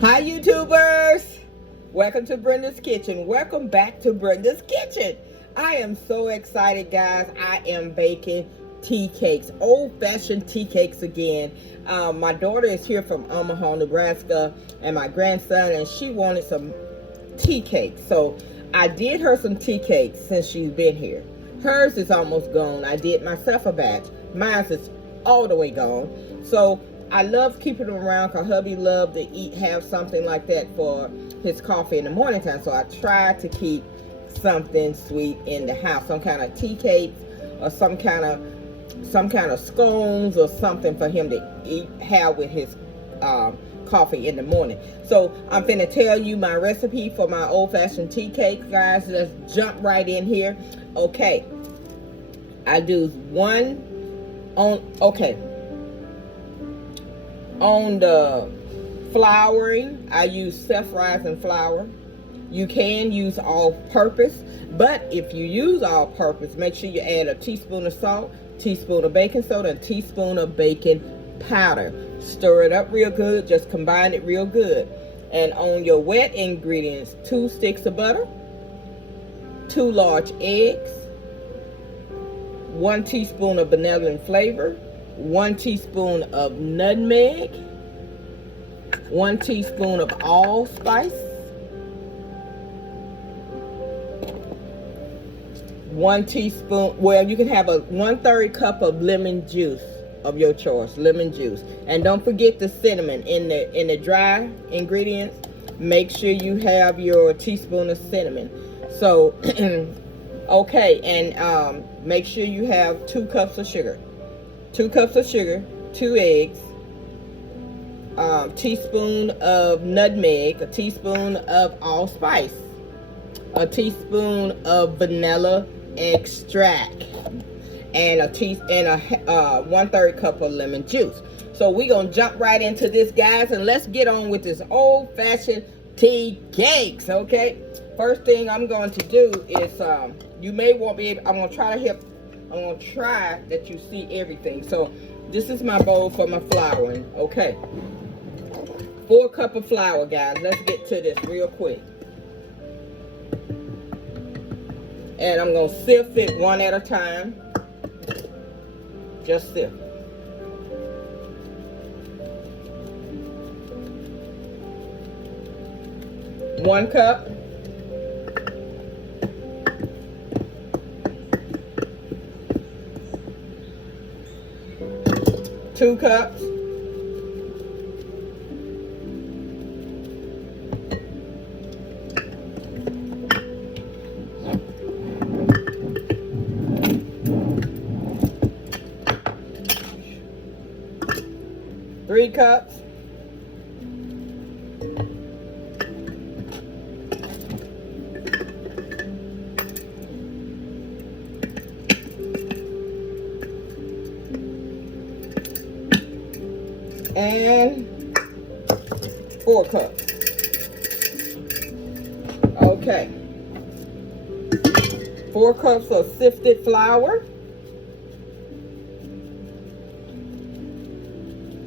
Hi YouTubers! Welcome to Brenda's Kitchen. Welcome back to Brenda's Kitchen. I am so excited, guys. I am baking tea cakes, old-fashioned tea cakes again. My daughter is here from Omaha, Nebraska, and my grandson, and she wanted some tea cakes. So I did her some tea cakes since she's been here. Hers is almost gone. I did myself a batch. Mine is all the way gone. So I love keeping them around because hubby loved to have something like that for his coffee in the morning time. So I try to keep something sweet in the house, some kind of tea cakes or some kind of scones or something for him to have with his coffee in the morning. So I'm finna tell you my recipe for my old-fashioned tea cake, guys. Let's jump right in here. Okay, I do on the flouring, I use self-rising flour. You can use all-purpose, but if you use all-purpose, make sure you add a teaspoon of salt, teaspoon of baking soda, and a teaspoon of baking powder. Stir it up real good. Just combine it real good. And on your wet ingredients, 2 sticks of butter, 2 large eggs, 1 teaspoon of vanilla flavor, 1 teaspoon of nutmeg, 1 teaspoon of allspice, 1 teaspoon, well, you can have a 1/3 cup of lemon juice of your choice, lemon juice. And don't forget the cinnamon in the dry ingredients. Make sure you have your teaspoon of cinnamon. So okay, and make sure you have 2 cups of sugar. 2 cups of sugar, 2 eggs, teaspoon of nutmeg, a teaspoon of allspice, a teaspoon of vanilla extract, and a 1/3 cup of lemon juice. So we're gonna jump right into this, guys, and let's get on with this old-fashioned tea cakes. Okay, first thing I'm going to do is you may won't be able, I'm gonna try that you see everything. So this is my bowl for my flouring. Okay, 4 cups of flour, guys. Let's get to this real quick. And I'm gonna sift it one at a time. Just sift. One cup. 2 cups. 3 cups. 4 cups. Okay. 4 cups of sifted flour.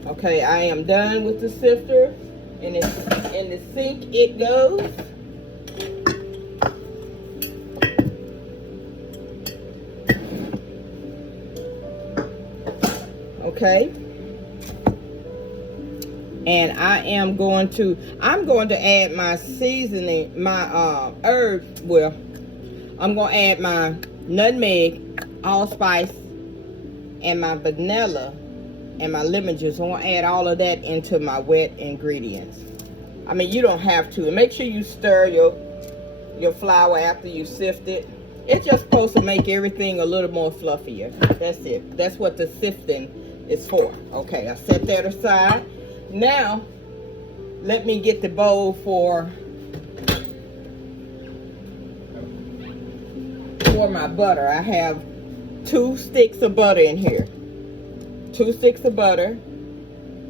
Okay, I am done with the sifter. And in the sink it goes. Okay. And I'm going to add my seasoning, my herbs. Well, I'm going to add my nutmeg, allspice, and my vanilla, and my lemon juice. I'm going to add all of that into my wet ingredients. I mean, you don't have to. And make sure you stir your flour after you sift it. It's just supposed to make everything a little more fluffier. That's it. That's what the sifting is for. Okay, I set that aside. Now, let me get the bowl for my butter. I have 2 sticks of butter in here. 2 sticks of butter,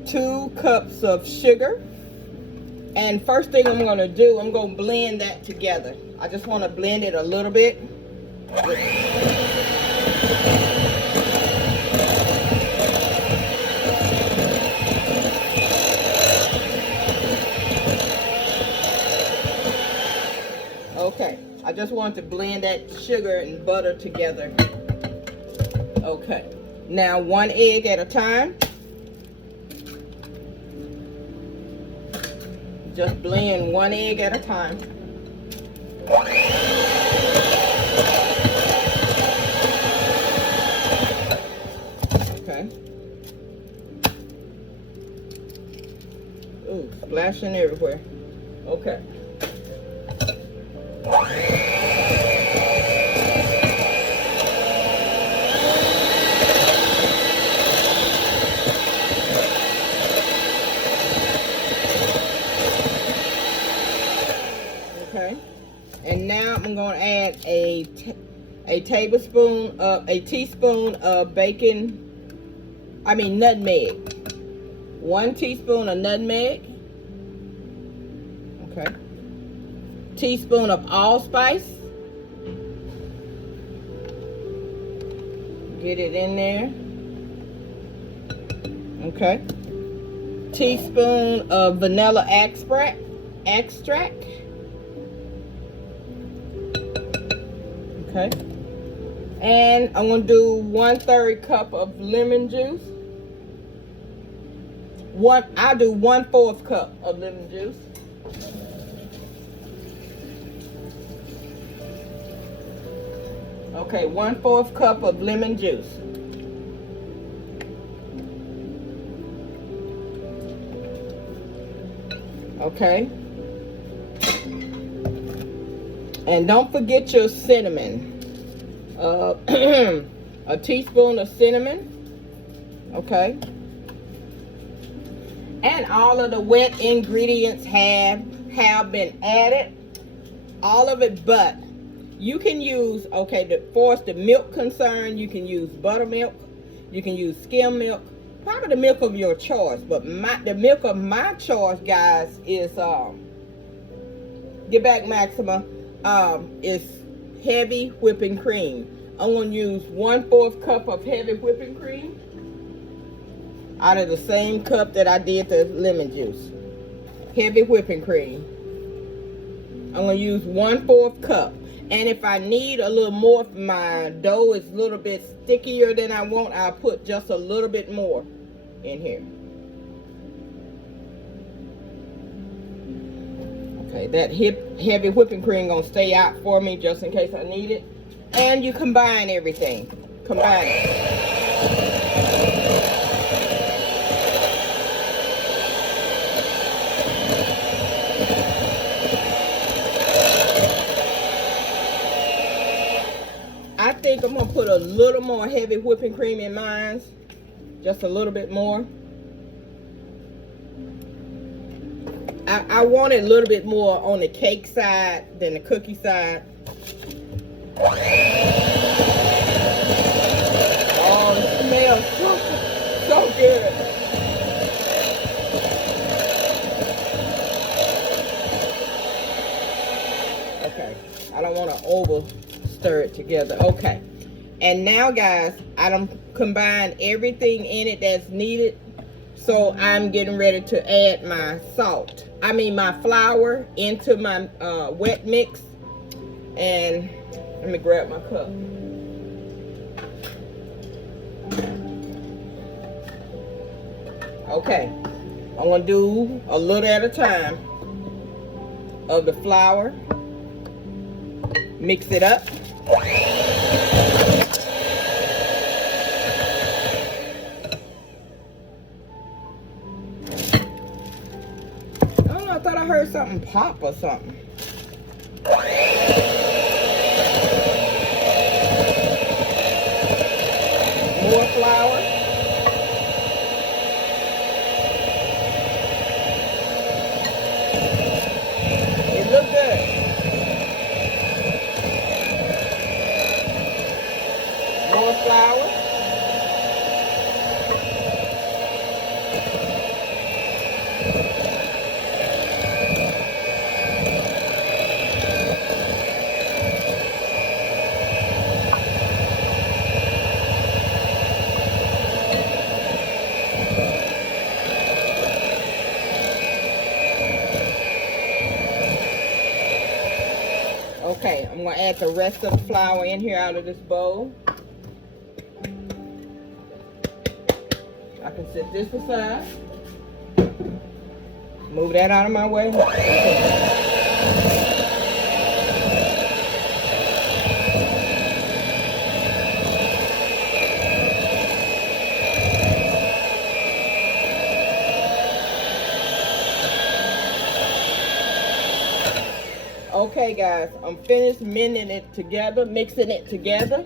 2 cups of sugar, and first thing I'm going to do, I'm going to blend that together. I just want to blend it a little bit. just want to blend that sugar and butter together. Okay, now 1 egg at a time. Just blend 1 egg at a time. Okay. Ooh, splashing everywhere. Okay. Okay. And now I'm going to add a teaspoon of nutmeg. 1 teaspoon of nutmeg. Okay. Teaspoon of allspice. Get it in there. Okay. Teaspoon of vanilla extract. Okay. And I'm going to do 1/3 cup of lemon juice. I'll do 1/4 cup of lemon juice. Okay, 1/4 cup of lemon juice. Okay. And don't forget your cinnamon. A teaspoon of cinnamon. Okay. And all of the wet ingredients have been added. All of it, but you can use, okay, as far as the milk concern, you can use buttermilk, you can use skim milk, probably the milk of your choice. But the milk of my choice, guys, is Get Back Maxima, is heavy whipping cream. I'm going to use 1/4 cup of heavy whipping cream out of the same cup that I did the lemon juice. Heavy whipping cream. I'm going to use 1/4 cup. And if I need a little more, if my dough is a little bit stickier than I want, I'll put just a little bit more in here. Okay, that heavy whipping cream gonna stay out for me just in case I need it. And you combine everything. Combine it. I think I'm gonna put a little more heavy whipping cream in mine. Just a little bit more. I want it a little bit more on the cake side than the cookie side. Oh, it smells so good. Okay, I don't want to over stir it together. Okay, and now guys, I done combined everything in it that's needed. So I'm getting ready to add my my flour into my wet mix. And let me grab my cup. Okay, I'm gonna do a little at a time of the flour. Mix it up. I thought I heard something pop or something. More flour. It looks good. More flour. Okay, I'm gonna add the rest of the flour in here out of this bowl. I can set this aside. Move that out of my way. Okay guys, I'm finished mixing it together.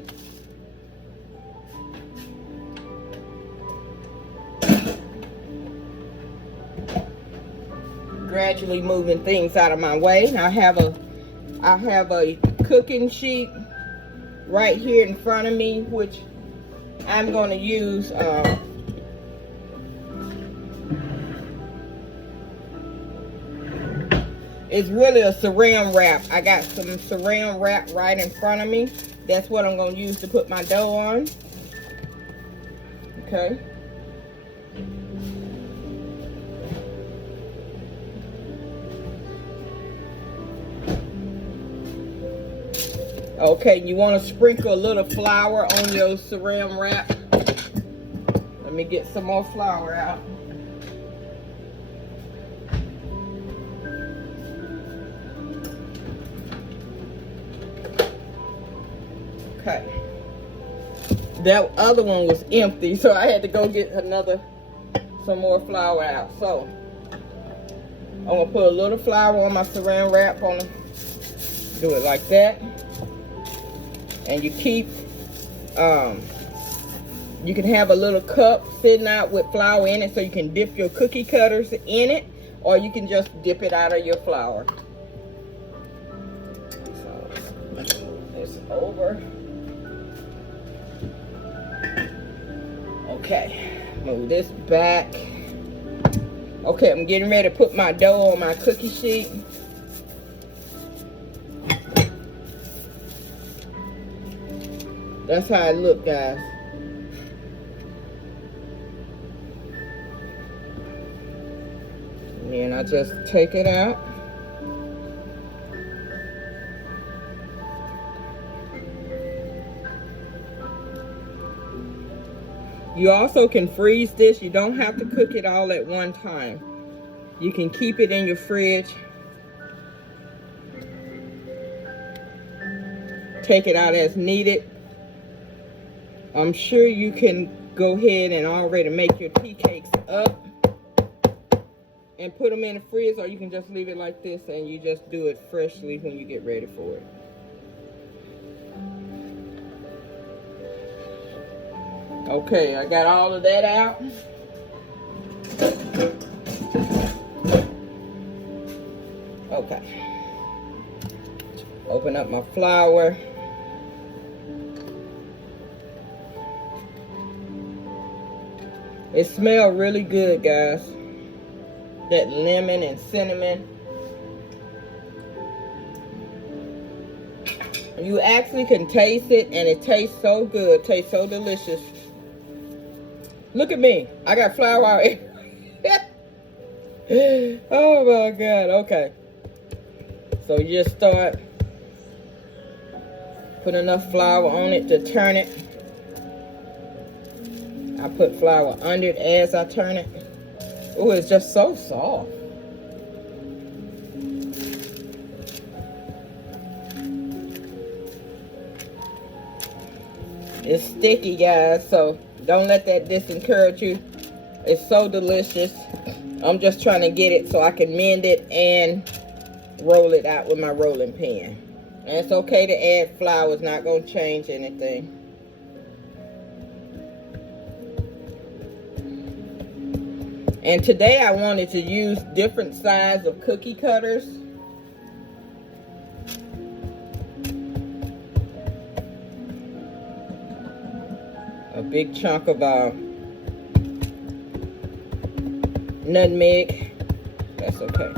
Gradually moving things out of my way. I have a cooking sheet right here in front of me, which I'm going to use it's really a saran wrap. I got some saran wrap right in front of me. That's what I'm going to use to put my dough on. Okay. Okay, you want to sprinkle a little flour on your saran wrap. Let me get some more flour out. Okay. That other one was empty, so I had to go get some more flour out. So I'm gonna put a little flour on my saran wrap do it like that. And you keep, you can have a little cup sitting out with flour in it so you can dip your cookie cutters in it, or you can just dip it out of your flour. So let's move this over. Okay, move this back. Okay, I'm getting ready to put my dough on my cookie sheet. That's how it look, guys. And I just take it out. You also can freeze this. You don't have to cook it all at one time. You can keep it in your fridge. Take it out as needed. I'm sure you can go ahead and already make your tea cakes up and put them in the fridge, or you can just leave it like this and you just do it freshly when you get ready for it. Okay, I got all of that out. Okay. Open up my flour. It smells really good, guys. That lemon and cinnamon. You actually can taste it, and it tastes so good. Tastes so delicious. Look at me. I got flour out. Oh my God. Okay. So you just start. Put enough flour on it to turn it. I put flour under it as I turn it. Oh, it's just so soft. It's sticky, guys, so don't let that discourage you. It's so delicious. I'm just trying to get it so I can mend it and roll it out with my rolling pin. And it's okay to add flour. It's not going to change anything. And today I wanted to use different size of cookie cutters. A big chunk of nutmeg. That's okay.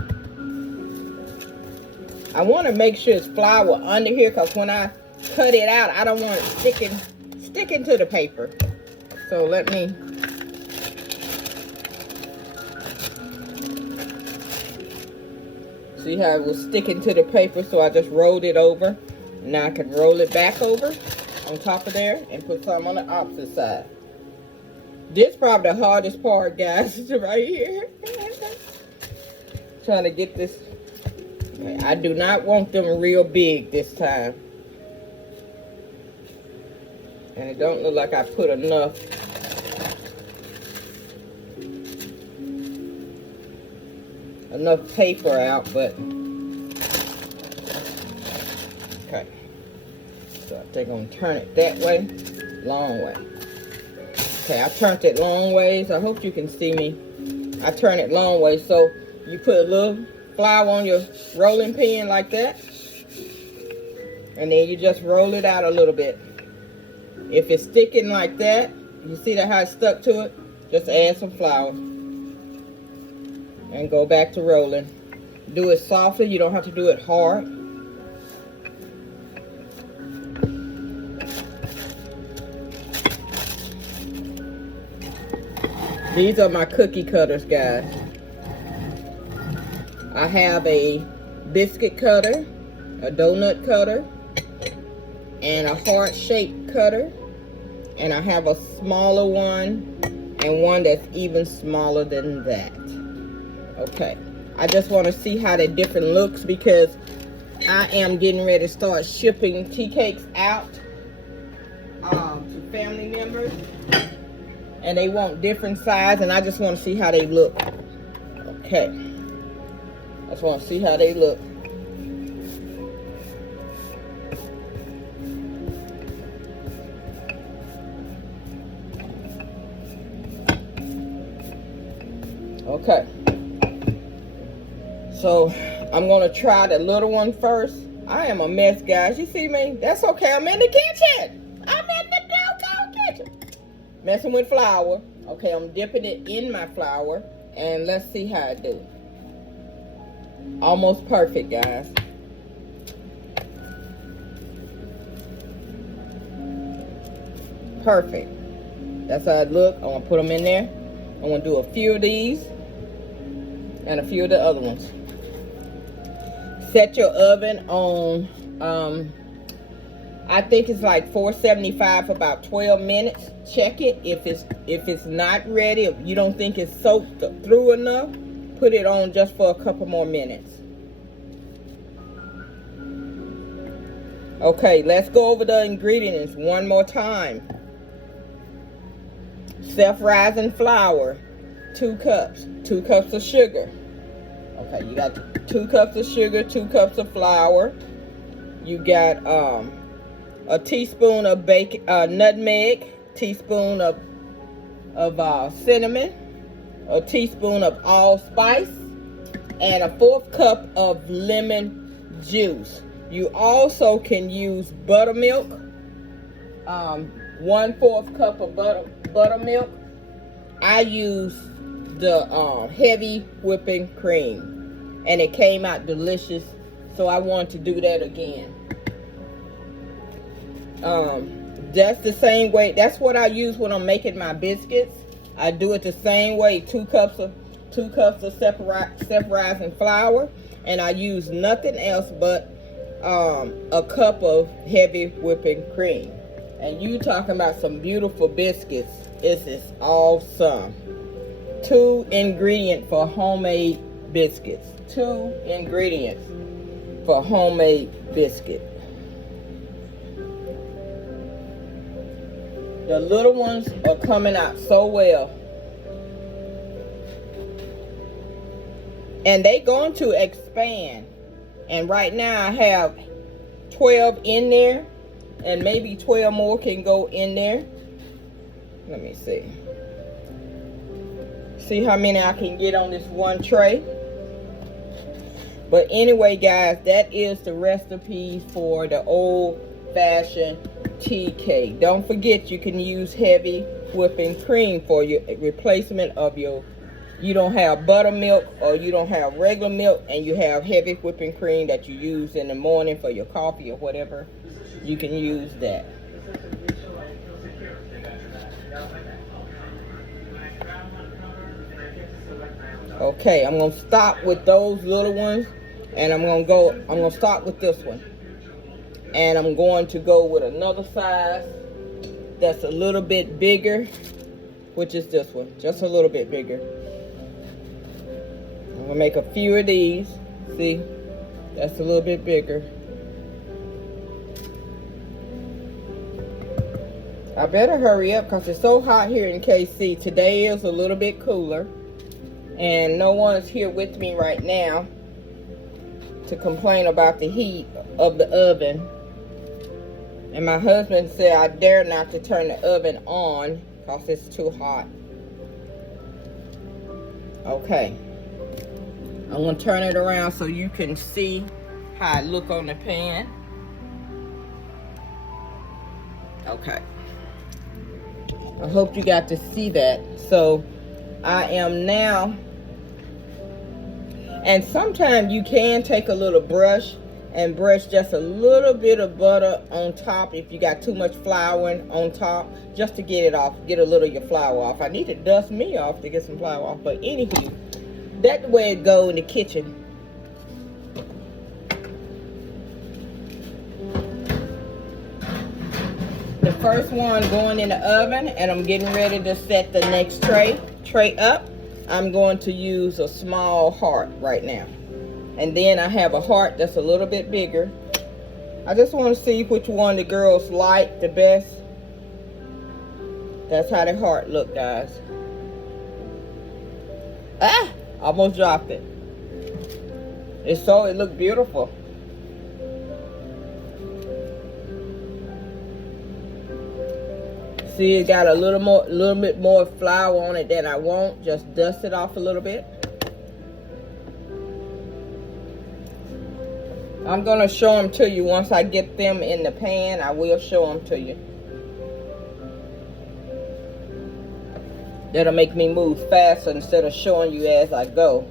I want to make sure it's flour under here, because when I cut it out, I don't want it sticking to the paper. So let me. See how it was sticking to the paper, so I just rolled it over. Now I can roll it back over on top of there and put some on the opposite side. This is probably the hardest part, guys, right here. Trying to get this. Okay, I do not want them real big this time. And it don't look like I put enough. Paper out, but okay. So I think I'm gonna turn it that way, long way. Okay, I turned it long ways. I hope you can see me. I turn it long way, so you put a little flour on your rolling pin like that, and then you just roll it out a little bit. If it's sticking like that, you see that how it's stuck to it, just add some flour and go back to rolling. Do it softly, you don't have to do it hard. These are my cookie cutters, guys. I have a biscuit cutter, a donut cutter, and a heart-shaped cutter. And I have a smaller one and one that's even smaller than that. Okay, I just want to see how the different looks because I am getting ready to start shipping tea cakes out to family members. And they want different size, and I just want to see how they look. Okay. I just want to see how they look. Okay. So, I'm going to try the little one first. I am a mess, guys. You see me? That's okay. I'm in the kitchen. I'm in the downtown kitchen. Messing with flour. Okay, I'm dipping it in my flour. And let's see how I do. Almost perfect, guys. Perfect. That's how it look. I'm going to put them in there. I'm going to do a few of these. And a few of the other ones. Set your oven on, I think it's like 475 for about 12 minutes. Check it. If it's not ready, if you don't think it's soaked through enough, put it on just for a couple more minutes. Okay, let's go over the ingredients one more time. Self-rising flour, 2 cups. 2 cups of sugar. Okay, you got 2 cups of sugar, 2 cups of flour. You got a teaspoon of nutmeg, teaspoon of cinnamon, a teaspoon of allspice, and a 1/4 cup of lemon juice. You also can use buttermilk, 1/4 cup of buttermilk. I use the heavy whipping cream, and it came out delicious, so I want to do that again. That's the same way. That's what I use when I'm making my biscuits. I do it the same way. 2 cups of self-rising flour, and I use nothing else but a cup of heavy whipping cream. And you talking about some beautiful biscuits. This is awesome. 2 ingredients for homemade biscuits. 2 ingredients for homemade biscuit. The little ones are coming out so well. And they going to expand. And right now I have 12 in there. And maybe 12 more can go in there. Let me see. See how many I can get on this one tray. But anyway, guys, that is the recipe for the old-fashioned tea cake. Don't forget, you can use heavy whipping cream for your replacement of your, you don't have buttermilk or you don't have regular milk, and you have heavy whipping cream that you use in the morning for your coffee or whatever. You can use that. Okay, I'm going to stop with those little ones, and I'm going to start with this one. And I'm going to go with another size that's a little bit bigger, which is this one, just a little bit bigger. I'm gonna make a few of these. See, that's a little bit bigger. I better hurry up because it's so hot here in KC. Today is a little bit cooler, and no one is here with me right now to complain about the heat of the oven. And my husband said I dare not to turn the oven on because it's too hot. Okay, I'm gonna turn it around so you can see how I look on the pan. Okay, I hope you got to see that. So I am now, and sometimes you can take a little brush and brush just a little bit of butter on top if you got too much flour on top, just to get it off, get a little of your flour off. I need to dust me off to get some flour off, but anywho, that's the way it go in the kitchen. The first one going in the oven, and I'm getting ready to set the next tray up. I'm going to use a small heart right now. And then I have a heart that's a little bit bigger. I just want to see which one the girls like the best. That's how the heart look, guys. Ah, almost dropped it. It looked beautiful. See, it got a little bit more flour on it than I want. Just dust it off a little bit. I'm gonna show them to you once I get them in the pan. I will show them to you. That'll make me move faster instead of showing you as I go.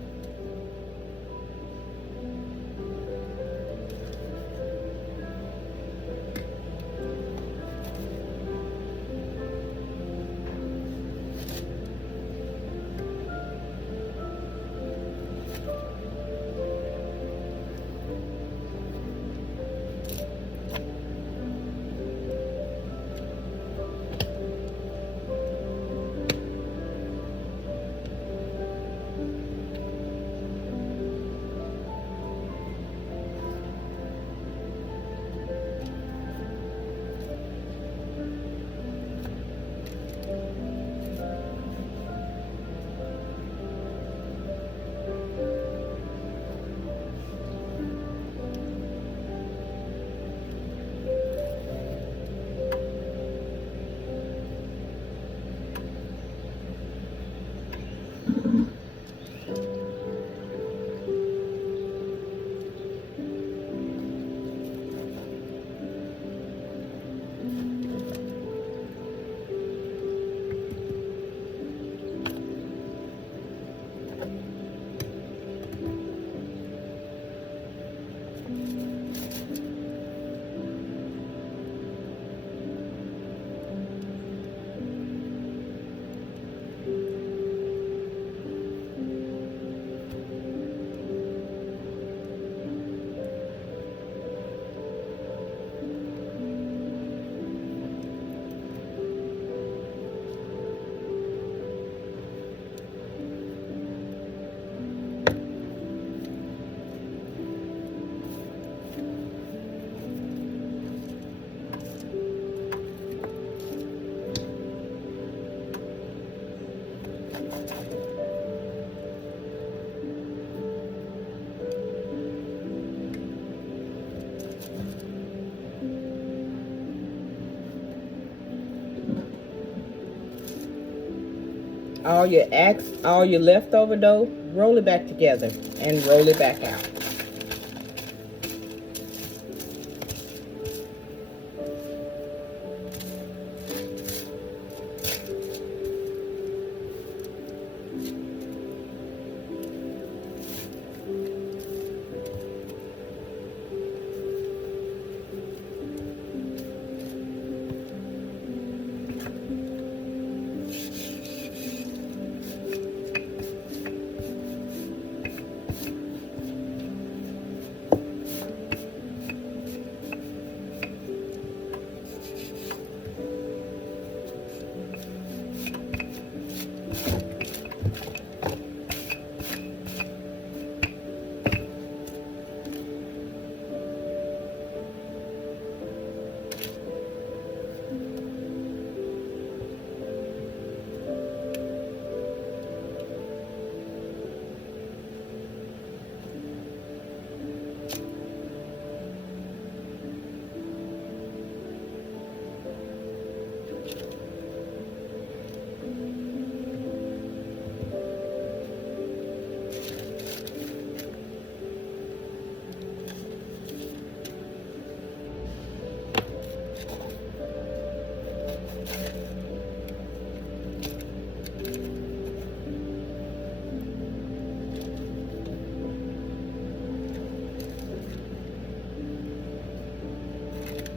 All your leftover dough, roll it back together and roll it back out.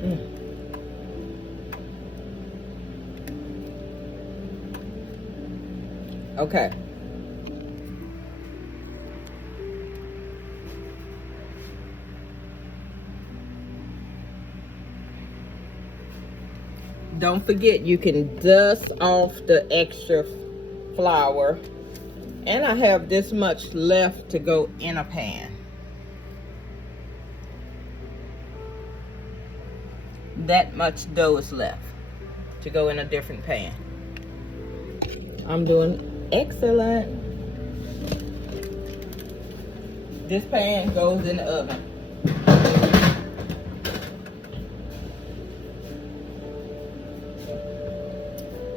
Mm. Okay. Don't forget, you can dust off the extra flour. And I have this much left to go in a pan. That much dough is left to go in a different pan. I'm doing excellent. This pan goes in the oven.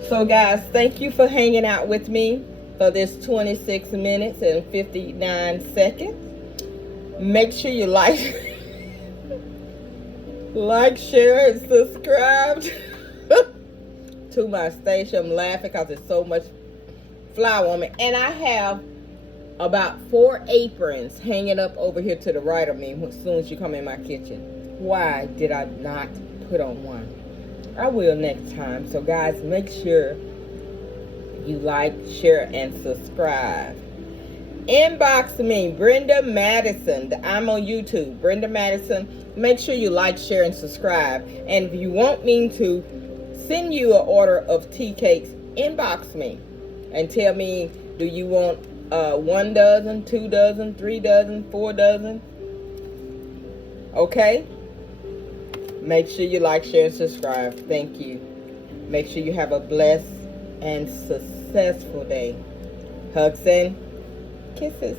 So guys, thank you for hanging out with me for this 26 minutes and 59 seconds. Make sure you like, share, and subscribe to my station. I'm laughing because there's so much flour on me. And I have about 4 aprons hanging up over here to the right of me as soon as you come in my kitchen. Why did I not put on one? I will next time. So guys, make sure you like, share, and subscribe. Inbox me, Brenda Madison. I'm on YouTube, Brenda Madison. Make sure you like, share, and subscribe. And if you want me to send you an order of tea cakes, inbox me and tell me, do you want 1 dozen, 2 dozen, 3 dozen, 4 dozen? Okay? Make sure you like, share, and subscribe. Thank you. Make sure you have a blessed and successful day. Hugs and kisses.